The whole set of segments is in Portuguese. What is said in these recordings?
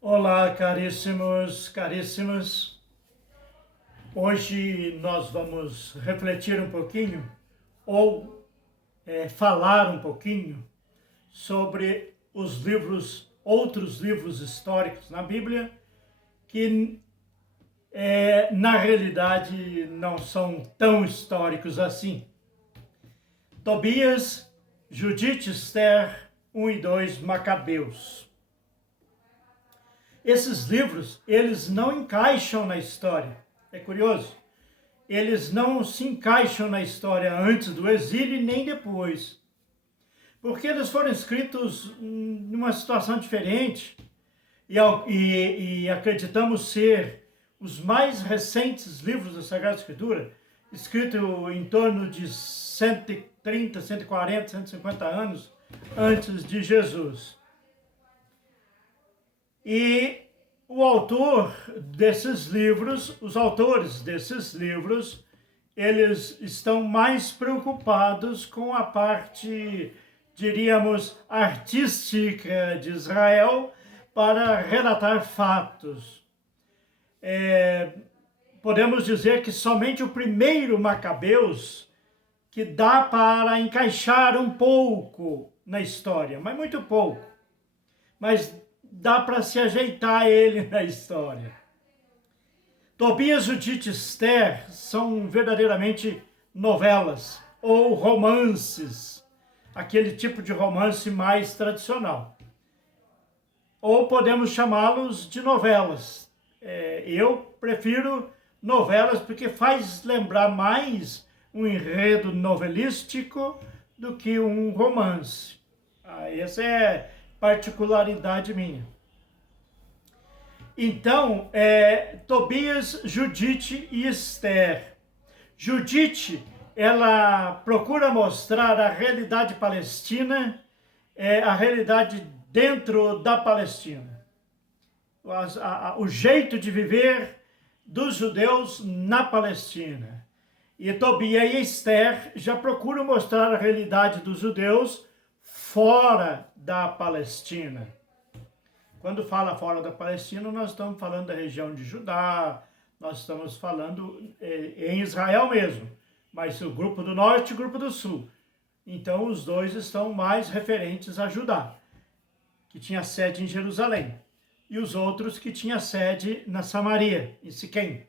Olá, caríssimos, caríssimas. Hoje nós vamos refletir um pouquinho ou falar um pouquinho sobre os livros, outros livros históricos na Bíblia que na realidade não são tão históricos assim. Tobias, Judite, Esther, 1 e 2, Macabeus. Esses livros, eles não encaixam na história. É curioso. Eles não se encaixam na história antes do exílio e nem depois. Porque eles foram escritos numa situação diferente e acreditamos ser os mais recentes livros da Sagrada Escritura, escritos em torno de 130, 140, 150 anos antes de Jesus. E o autor desses livros, os autores desses livros, eles estão mais preocupados com a parte, diríamos, artística de Israel para relatar fatos. Podemos dizer que somente o primeiro Macabeus que dá para encaixar um pouco na história, mas muito pouco. Mas dá para se ajeitar ele na história. Tobias, Judite e Esther são verdadeiramente novelas ou romances, aquele tipo de romance mais tradicional. Ou podemos chamá-los de novelas. Eu prefiro novelas porque faz lembrar mais um enredo novelístico do que um romance. Essa é particularidade minha. Então, Tobias, Judite e Esther. Judite, ela procura mostrar a realidade palestina, a realidade dentro da Palestina. O jeito de viver dos judeus na Palestina. E Tobias e Esther já procuram mostrar a realidade dos judeus fora da Palestina. Quando fala fora da Palestina, nós estamos falando da região de Judá, nós estamos falando em Israel mesmo, mas o grupo do norte e o grupo do sul. Então, os dois estão mais referentes a Judá, que tinha sede em Jerusalém, e os outros que tinha sede na Samaria, em Siquém.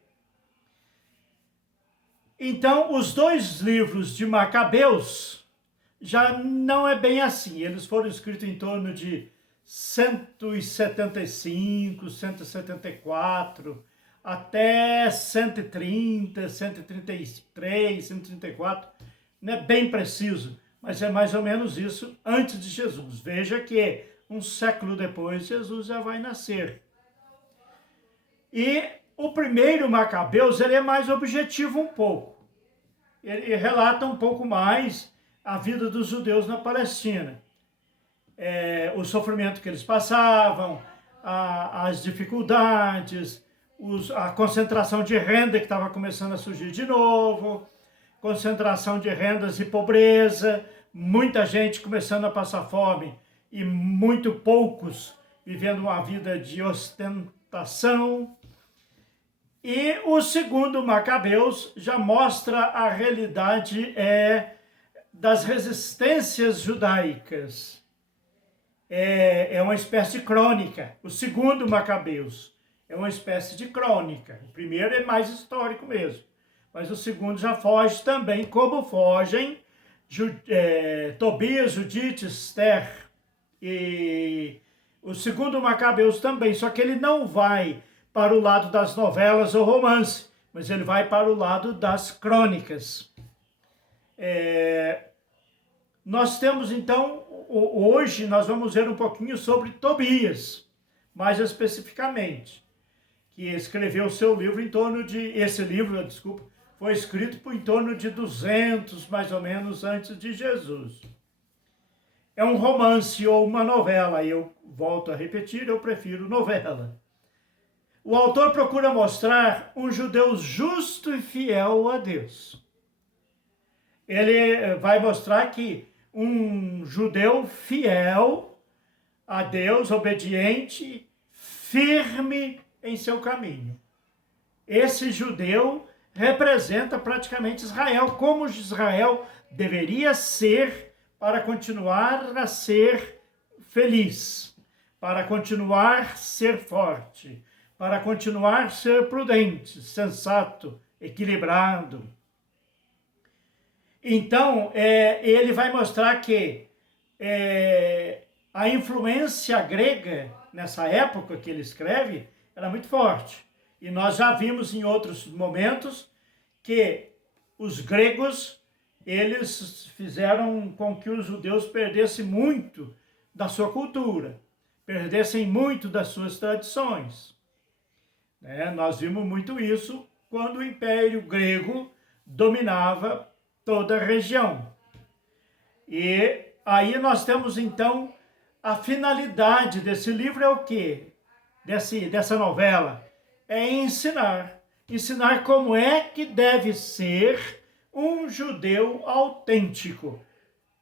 Então, os dois livros de Macabeus já não é bem assim. Eles foram escritos em torno de 175, 174, até 130, 133, 134. Não é bem preciso, mas é mais ou menos isso antes de Jesus. Veja que um século depois Jesus já vai nascer. E o primeiro Macabeus, ele é mais objetivo um pouco. Ele relata um pouco mais a vida dos judeus na Palestina. O sofrimento que eles passavam, as dificuldades, a concentração de renda que estava começando a surgir de novo, concentração de rendas e pobreza, muita gente começando a passar fome e muito poucos vivendo uma vida de ostentação. E o segundo Macabeus já mostra a realidade das resistências judaicas. É uma espécie de crônica. O segundo Macabeus é uma espécie de crônica. O primeiro é mais histórico mesmo, mas o segundo já foge também, como fogem Tobias, Judite, Esther. E o segundo Macabeus também, só que ele não vai para o lado das novelas ou romance, mas ele vai para o lado das crônicas. Nós temos, então, hoje nós vamos ver um pouquinho sobre Tobias, mais especificamente, que escreveu o seu livro em torno de, foi escrito em torno de 200, mais ou menos, antes de Jesus. É um romance ou uma novela, eu volto a repetir, eu prefiro novela. O autor procura mostrar um judeu justo e fiel a Deus. Ele vai mostrar que um judeu fiel a Deus, obediente, firme em seu caminho. Esse judeu representa praticamente Israel, como Israel deveria ser para continuar a ser feliz, para continuar a ser forte, para continuar a ser prudente, sensato, equilibrado. Então, ele vai mostrar que a influência grega, nessa época que ele escreve, era muito forte. E nós já vimos em outros momentos que os gregos, eles fizeram com que os judeus perdessem muito da sua cultura, perdessem muito das suas tradições. Nós vimos muito isso quando o Império Grego dominava toda a região. E aí nós temos, então, a finalidade desse livro é o quê? Dessa novela? É ensinar. Ensinar como é que deve ser um judeu autêntico.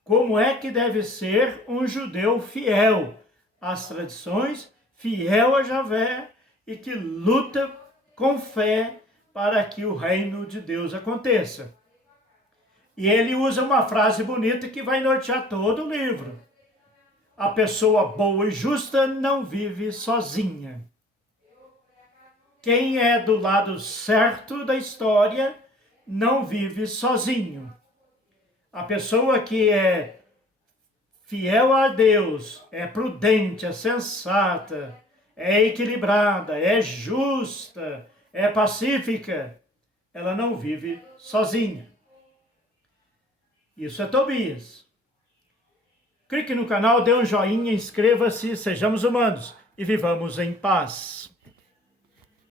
Como é que deve ser um judeu fiel às tradições, fiel a Javé e que luta com fé para que o reino de Deus aconteça. E ele usa uma frase bonita que vai nortear todo o livro. A pessoa boa e justa não vive sozinha. Quem é do lado certo da história não vive sozinho. A pessoa que é fiel a Deus, é prudente, é sensata, é equilibrada, é justa, é pacífica, ela não vive sozinha. Isso é Tobias. Clique no canal, dê um joinha, inscreva-se, sejamos humanos e vivamos em paz.